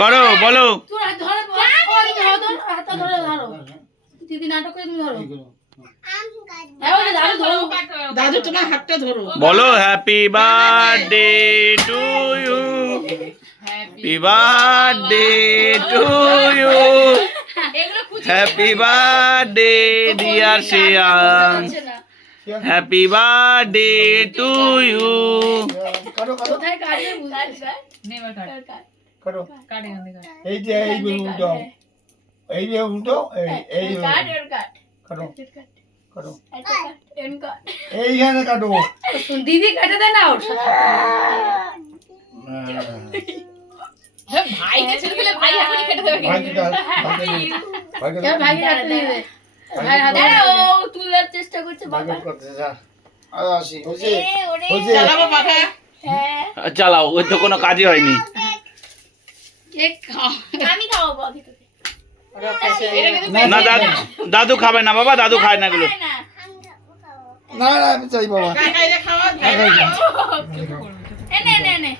করো বলো। দিদি নাটক করে তুমি ধরো। দাদু তোমার হাতটা ধরো। বলো happy birthday to you, happy birthday to you, happy birthday dear Shreyang, happy birthday to you. কোথায় কাটবে বুঝতে নেবার কাট করো কাটে গন্ধে কাট এই যে এই উল্টো এই যে উল্টো এই কাট এর কাট করো করো এটা কাট এন কাট এইখানে কাটো। দিদি কেটে দেয় না ওর ভাইকে ছেড়ে দিলে ভাই এখনই কেটে দেবে ভাইকে কিন্তু। ভাইকে কেন ভাই কাটতে দিবে ভাই হাতে ও তুলার চেষ্টা করছে বাবা ভাইকে করতে যা আর আসি হইছে ওরে হইছে চালাবো পাখা। হ্যাঁ চালাও, ওই তো কোনো কাজই হয়নি। কেক খাও আমি খাওয়াবো আগে তোকে এটা কিন্তু না দাদু খাবে না বাবা, দাদু খায় না এগুলো। না না না আমি চাই বাবা কাকাইরে খাওয়া। এনে এনে এনে